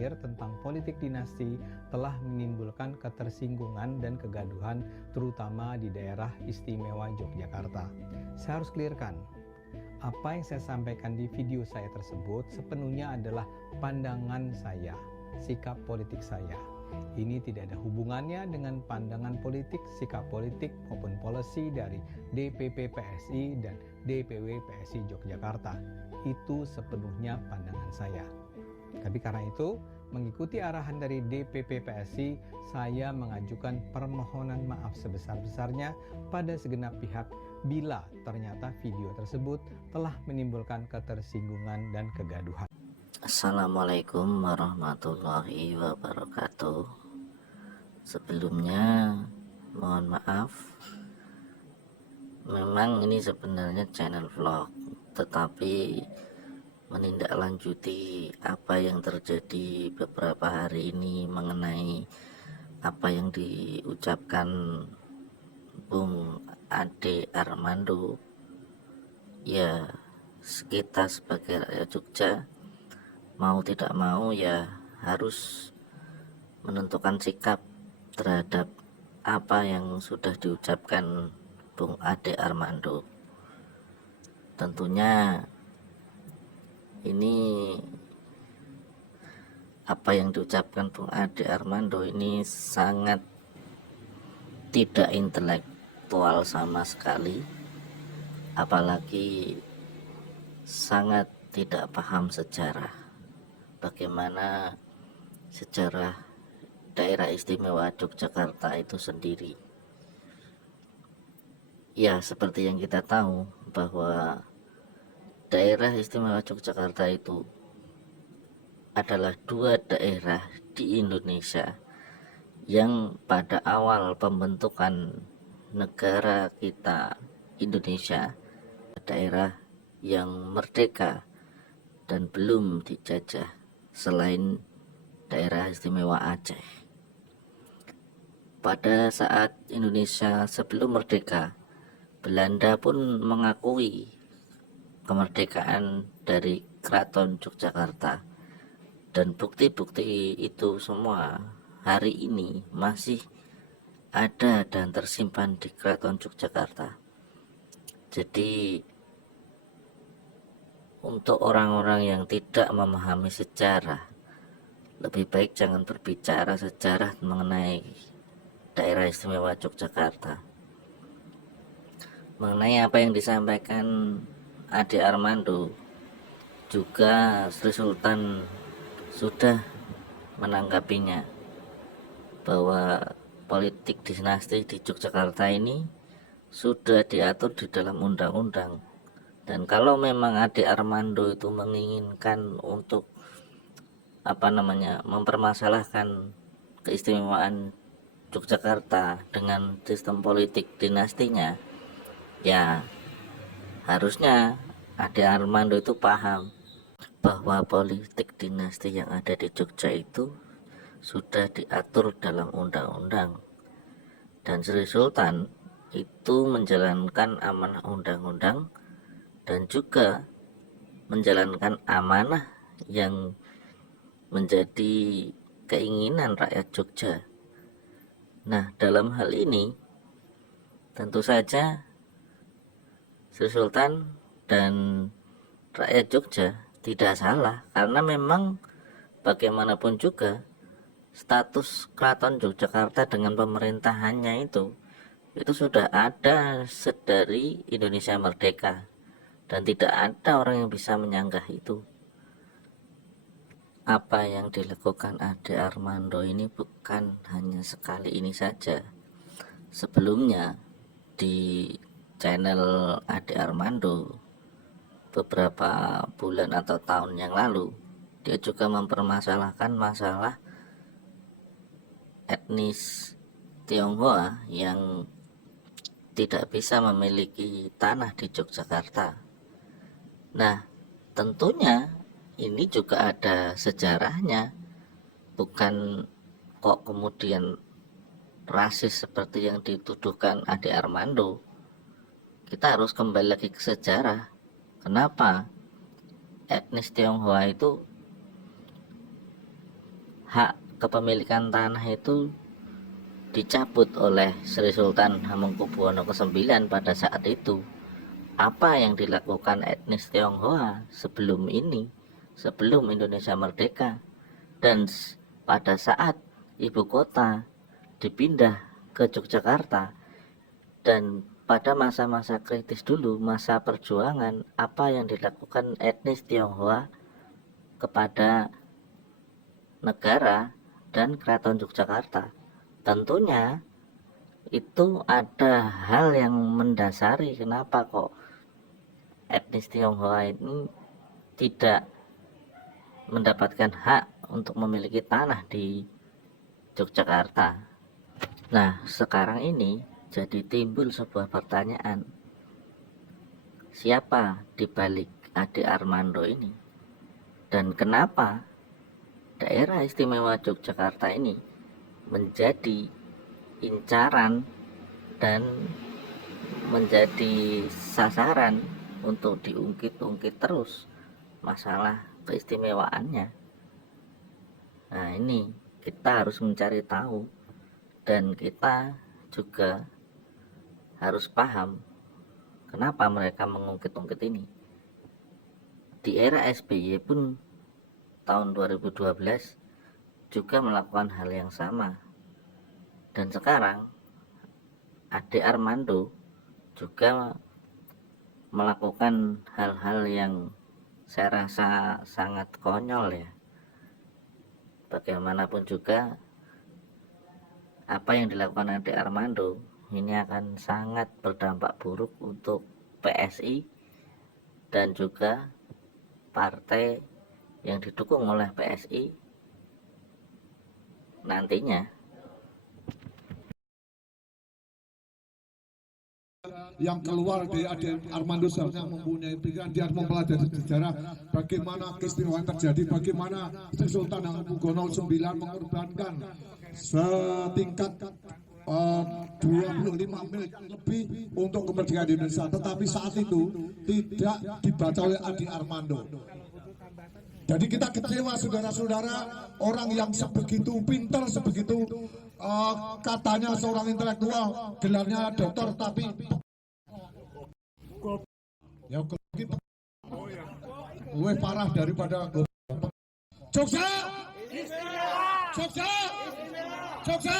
terakhir tentang politik dinasti telah menimbulkan ketersinggungan dan kegaduhan terutama di daerah istimewa Yogyakarta. Saya harus clearkan, apa yang saya sampaikan di video saya tersebut sepenuhnya adalah pandangan saya, sikap politik saya. Ini tidak ada hubungannya dengan pandangan politik, sikap politik maupun policy dari DPP PSI dan DPW PSI Yogyakarta. Itu sepenuhnya pandangan saya. Tapi karena itu, mengikuti arahan dari DPP PSI, saya mengajukan permohonan maaf sebesar-besarnya pada segenap pihak bila ternyata video tersebut telah menimbulkan ketersinggungan dan kegaduhan. Assalamualaikum warahmatullahi wabarakatuh. Sebelumnya mohon maaf, memang ini sebenarnya channel vlog, tetapi menindaklanjuti apa yang terjadi beberapa hari ini mengenai apa yang diucapkan Bung Ade Armando. Ya, kita sebagai rakyat Jogja mau tidak mau ya harus menentukan sikap terhadap apa yang sudah diucapkan Bung Ade Armando. Tentunya ini apa yang diucapkan Bung Ade Armando ini sangat tidak intelektual sama sekali, apalagi sangat tidak paham sejarah. Bagaimana sejarah daerah istimewa Yogyakarta itu sendiri. Ya, seperti yang kita tahu bahwa daerah istimewa Yogyakarta itu adalah dua daerah di Indonesia yang pada awal pembentukan negara kita Indonesia, daerah yang merdeka dan belum dijajah selain daerah istimewa Aceh. Pada saat Indonesia sebelum merdeka, Belanda pun mengakui kemerdekaan dari Keraton Yogyakarta, dan bukti-bukti itu semua hari ini masih ada dan tersimpan di Keraton Yogyakarta. Jadi untuk orang-orang yang tidak memahami sejarah, lebih baik jangan berbicara sejarah mengenai daerah istimewa Yogyakarta. Mengenai apa yang disampaikan Ade Armando, juga Sri Sultan sudah menanggapinya bahwa politik dinasti di Yogyakarta ini sudah diatur di dalam undang-undang. Dan kalau memang Ade Armando itu menginginkan untuk mempermasalahkan keistimewaan Yogyakarta dengan sistem politik dinastinya, ya harusnya Ade Armando itu paham bahwa politik dinasti yang ada di Jogja itu sudah diatur dalam undang-undang, dan Sri Sultan itu menjalankan amanah undang-undang dan juga menjalankan amanah yang menjadi keinginan rakyat Jogja. Nah, dalam hal ini tentu saja Sri Sultan dan rakyat Jogja tidak salah, karena memang bagaimanapun juga status Keraton Yogyakarta dengan pemerintahannya itu sudah ada sedari Indonesia merdeka, dan tidak ada orang yang bisa menyanggah itu. Apa yang dilakukan Ade Armando ini bukan hanya sekali ini saja. Sebelumnya di channel Ade Armando beberapa bulan atau tahun yang lalu, dia juga mempermasalahkan masalah etnis Tionghoa yang tidak bisa memiliki tanah di Yogyakarta. Nah, tentunya ini juga ada sejarahnya, bukan kok kemudian rasis seperti yang dituduhkan Ade Armando. Kita harus kembali lagi ke sejarah. Kenapa etnis Tionghoa itu hak kepemilikan tanah itu dicabut oleh Sri Sultan Hamengkubuwono ke-9 pada saat itu. Apa yang dilakukan etnis Tionghoa sebelum ini, sebelum Indonesia merdeka, dan pada saat ibu kota dipindah ke Yogyakarta, dan pada masa-masa kritis dulu, masa perjuangan, apa yang dilakukan etnis Tionghoa kepada negara dan Keraton Yogyakarta. Tentunya itu ada hal yang mendasari kenapa kok etnis Tionghoa ini tidak mendapatkan hak untuk memiliki tanah di Yogyakarta. Nah, sekarang ini jadi timbul sebuah pertanyaan, siapa di balik Ade Armando ini, dan kenapa daerah istimewa Yogyakarta ini menjadi incaran dan menjadi sasaran untuk diungkit-ungkit terus masalah keistimewaannya. Nah, ini kita harus mencari tahu, dan kita juga harus paham kenapa mereka mengungkit-ungkit ini. Di era SBY pun tahun 2012 juga melakukan hal yang sama, dan sekarang Ade Armando juga melakukan hal-hal yang saya rasa sangat konyol ya. Bagaimanapun juga apa yang dilakukan Ade Armando ini akan sangat berdampak buruk untuk PSI dan juga partai yang didukung oleh PSI nantinya. Yang keluar dari Ade Armando seharusnya mempunyai pikiran, dia mempelajari sejarah bagaimana keistimewaan terjadi, bagaimana Sri Sultan Hamengkubuwono IX mengorbankan setingkat 25 mil lebih untuk kemerdekaan Indonesia, tetapi saat itu tidak dibaca oleh Ade Armando. Jadi kita kecewa saudara-saudara, orang yang sebegitu pintar, sebegitu katanya seorang intelektual, gelarnya doktor, tapi ya gitu. Parah daripada Jogja, Jogja, Jogja.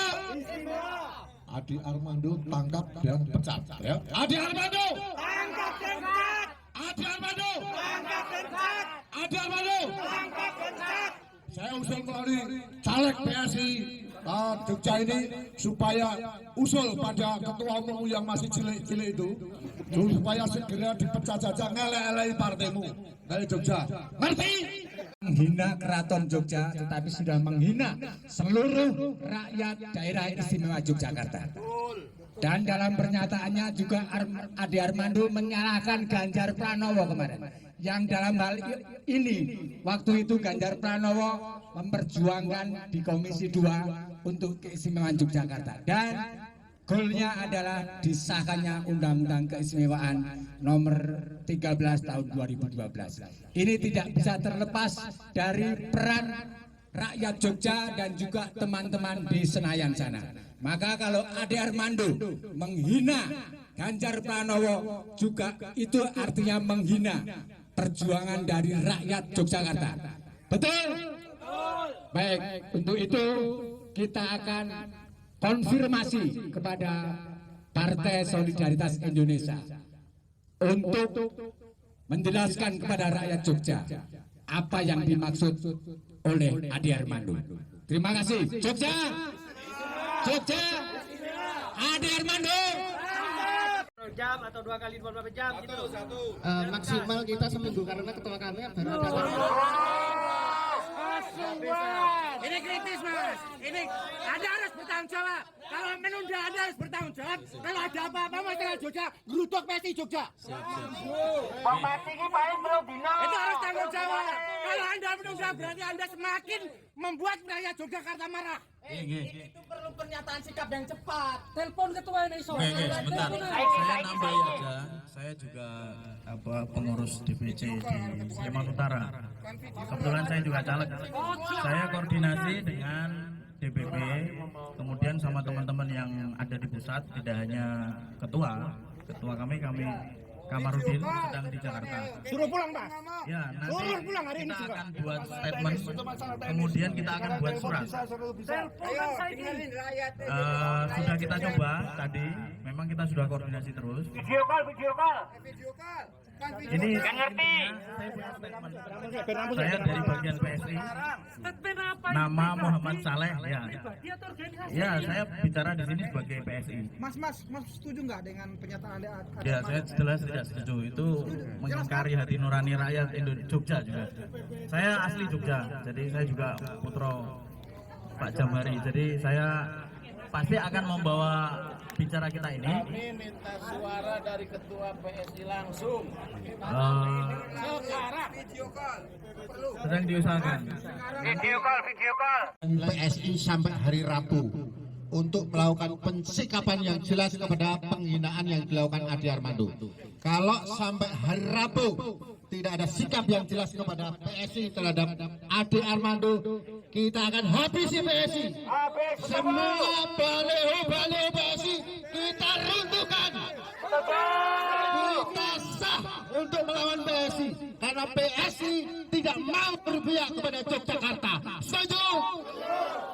Ade Armando tangkap dan pecat. Ya. Ade Armando, tangkap dan pecat. Ade Armando, tangkap dan pecat. Ade Armando, tangkap dan pecat. Saya usul melalui caleg PSI Jogja ini supaya usul pada ketua umum yang masih cilik-cilik itu supaya segera dipecat saja, ngelek-elek partaimu dari Jogja. Ngerti? Menghina Keraton Jogja, tetapi sudah menghina seluruh rakyat daerah istimewa Yogyakarta. Dan dalam pernyataannya juga Ade Armando menyalahkan Ganjar Pranowo kemarin. Yang dalam hal ini, waktu itu Ganjar Pranowo memperjuangkan di Komisi 2 untuk keistimewaan Yogyakarta. Dan goalnya adalah disahkannya Undang-Undang Keistimewaan nomor 13 tahun 2012. Ini tidak bisa terlepas dari peran rakyat Jogja dan juga teman-teman di Senayan sana. Maka kalau Ade Armando menghina Ganjar Pranowo, juga itu artinya menghina perjuangan dari rakyat Yogyakarta. Betul? Baik, untuk itu kita akan konfirmasi kepada Partai Solidaritas Indonesia untuk menjelaskan kepada rakyat Jogja apa yang dimaksud oleh Ade Armando. Terima kasih. Jogja, Jogja, Ade Armando. Jam atau 2 kali 24 jam gitu. Maksimal kita seminggu karena ketua kami baru ada. Ini kritis mas, ini Anda harus bertanggung jawab. Kalau menunda Anda harus bertanggung jawab. Kalau ada apa-apa masalah Jogja, geruduk PSI Jogja. Itu harus tanggung jawab. Kalau Anda menunda berarti Anda semakin membuat rakyat Yogyakarta marah. Itu perlu pernyataan sikap yang cepat. Telepon ketua ini Sebentar, saya nambahin aja. Saya juga pengurus DPC di Sleman Utara. Kebetulan saya juga caleg. Saya koordinasi dengan DPP, kemudian sama teman-teman yang ada di pusat, tidak hanya ketua kami Kamarudin sedang di Jakarta. Suruh pulang, Pak. Ya, nanti Suruh pulang hari ini kita juga. akan buat statement, kemudian kita akan buat surat. Sudah kita coba tadi, memang kita sudah koordinasi terus. Video call. Ini saya punya statement. Saya dari bagian PSI. Nama Muhammad Saleh ya. Ya, saya bicara di sini sebagai PSI. Mas setuju nggak dengan pernyataan Anda? Ya, saya jelas tidak setuju. Itu mengingkari hati nurani rakyat Jogja juga. Saya asli Jogja, jadi saya juga putra Pak Jamhari. Jadi saya pasti akan membawa bicara kita ini. Kami minta suara dari ketua PSI langsung. Sedang diusahakan. Video call. PSI sampai hari Rabu untuk melakukan pensikapan yang jelas kepada penghinaan yang dilakukan Ade Armando. Kalau sampai hari Rabu tidak ada sikap yang jelas kepada PSI terhadap Ade Armando, kita akan habisi PSI. Semua baliho PSI kita runtuhkan. Kita sah untuk melawan PSI karena PSI tidak mau berpihak kepada Yogyakarta. Setuju?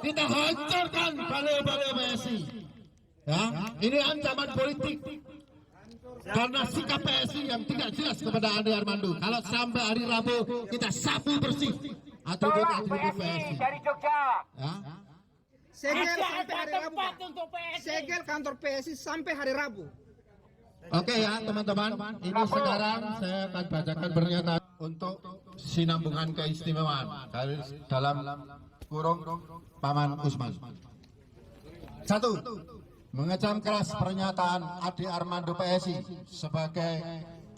Kita hancurkan baliho PSI. Ya, ini ancaman politik. Karena sikap PSI yang tidak jelas kepada Ade Armando. Kalau sampai hari Rabu kita sapu bersih atribut PSI. Dari Jogja. Ya. Segel sampai hari Rabu. Pak. Segel kantor PSI sampai hari Rabu. Oke ya teman-teman, ini sekarang saya akan bacakan pernyataan untuk sinambungan keistimewaan dalam kurung Paman Usman. 1. Mengecam keras pernyataan Ade Armando PSI sebagai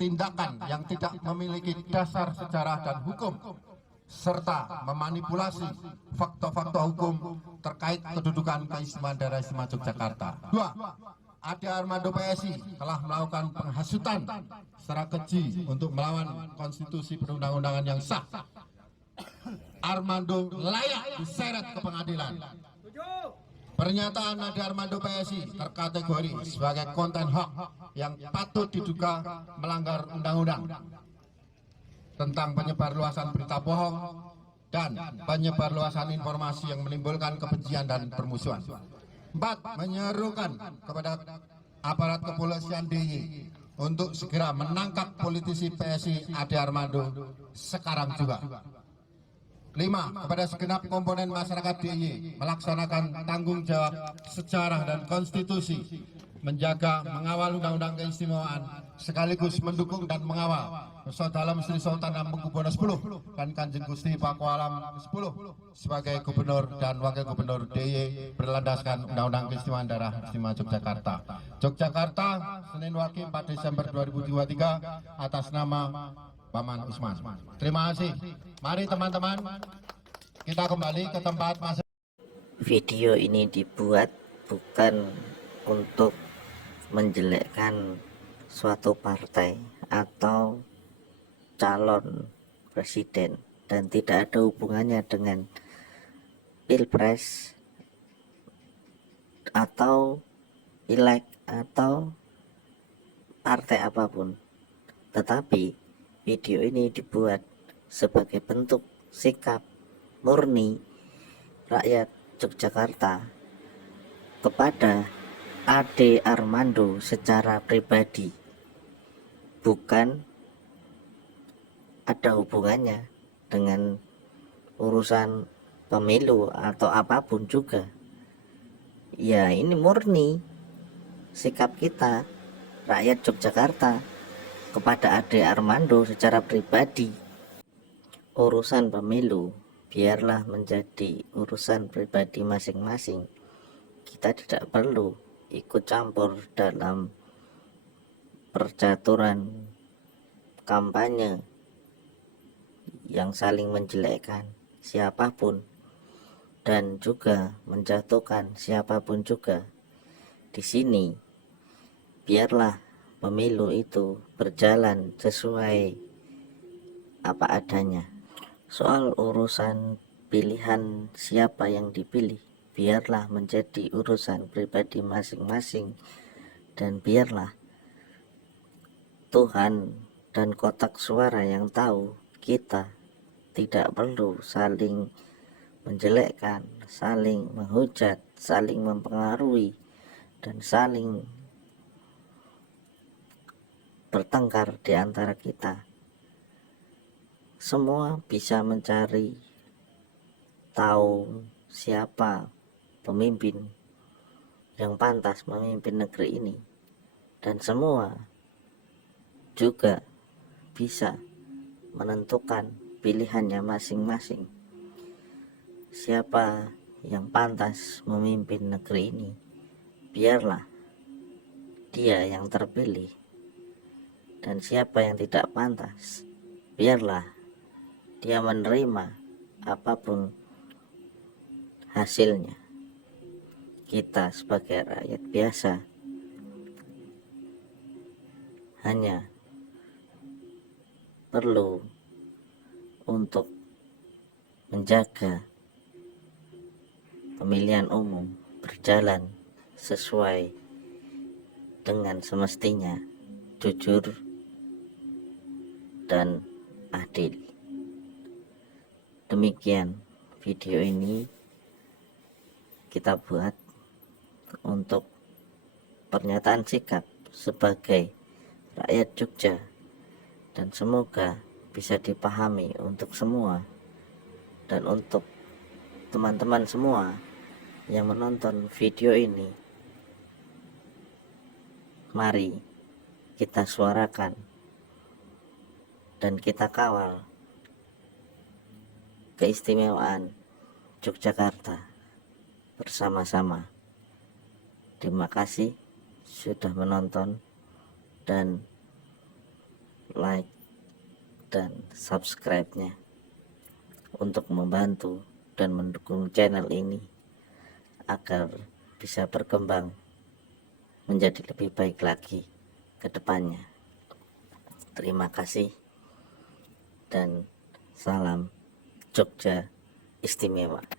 tindakan yang tidak memiliki dasar sejarah dan hukum serta memanipulasi fakta-fakta hukum terkait kedudukan keistimewaan daerah istimewa Yogyakarta. 2. Ade Armando PSI telah melakukan penghasutan secara keji untuk melawan konstitusi perundang-undangan yang sah. Armando layak diseret ke pengadilan. Pernyataan Ade Armando PSI terkategori sebagai konten hoax yang patut diduga melanggar undang-undang tentang penyebarluasan berita bohong dan penyebarluasan informasi yang menimbulkan kebencian dan permusuhan. 4. Menyerukan kepada aparat kepolisian DIY untuk segera menangkap politisi PSI Ade Armando sekarang juga. 5. Kepada segenap komponen masyarakat DIY melaksanakan tanggung jawab sejarah dan konstitusi, menjaga, mengawal undang-undang keistimewaan, sekaligus mendukung dan mengawal Dalam Sri Sultan Hamengkubuwono X dan Kanjeng Gusti Pakualam X sebagai Gubernur dan Wakil Gubernur DIY berlandaskan Undang-Undang Keistimewaan Daerah Istimewa Yogyakarta. Yogyakarta, Senin Wage 4 Desember 2023 atas nama Paman Usman. Terima kasih. Mari teman-teman kita kembali ke tempat masing. Video ini dibuat bukan untuk menjelekkan suatu partai atau calon presiden dan tidak ada hubungannya dengan pilpres atau pileg atau partai apapun, tetapi video ini dibuat sebagai bentuk sikap murni rakyat Yogyakarta kepada Ade Armando secara pribadi, bukan ada hubungannya dengan urusan pemilu atau apapun juga. Ya, ini murni sikap kita rakyat Yogyakarta kepada Ade Armando secara pribadi. Urusan pemilu biarlah menjadi urusan pribadi masing-masing. kita tidak perlu ikut campur dalam percaturan kampanye yang saling menjelekkan siapapun dan juga menjatuhkan siapapun juga. Di sini biarlah pemilu itu berjalan sesuai apa adanya. Soal urusan pilihan siapa yang dipilih, biarlah menjadi urusan pribadi masing-masing, dan biarlah Tuhan dan kotak suara yang tahu. Kita tidak perlu saling menjelekkan, saling menghujat, saling mempengaruhi, dan saling bertengkar di antara kita. Semua bisa mencari tahu siapa pemimpin yang pantas memimpin negeri ini, dan semua juga bisa menentukan pilihannya masing-masing. Siapa yang pantas memimpin negeri ini, biarlah dia yang terpilih, dan siapa yang tidak pantas, biarlah dia menerima apapun hasilnya. Kita sebagai rakyat biasa hanya perlu untuk menjaga pemilihan umum berjalan sesuai dengan semestinya, jujur dan adil. Demikian video ini kita buat untuk pernyataan sikap sebagai rakyat Jogja, dan semoga bisa dipahami untuk semua dan untuk teman-teman semua yang menonton video ini. Mari kita suarakan dan kita kawal keistimewaan Yogyakarta bersama-sama. Terima kasih sudah menonton, dan like dan subscribe-nya untuk membantu dan mendukung channel ini agar bisa berkembang menjadi lebih baik lagi ke depannya. Terima kasih dan salam Jogja istimewa.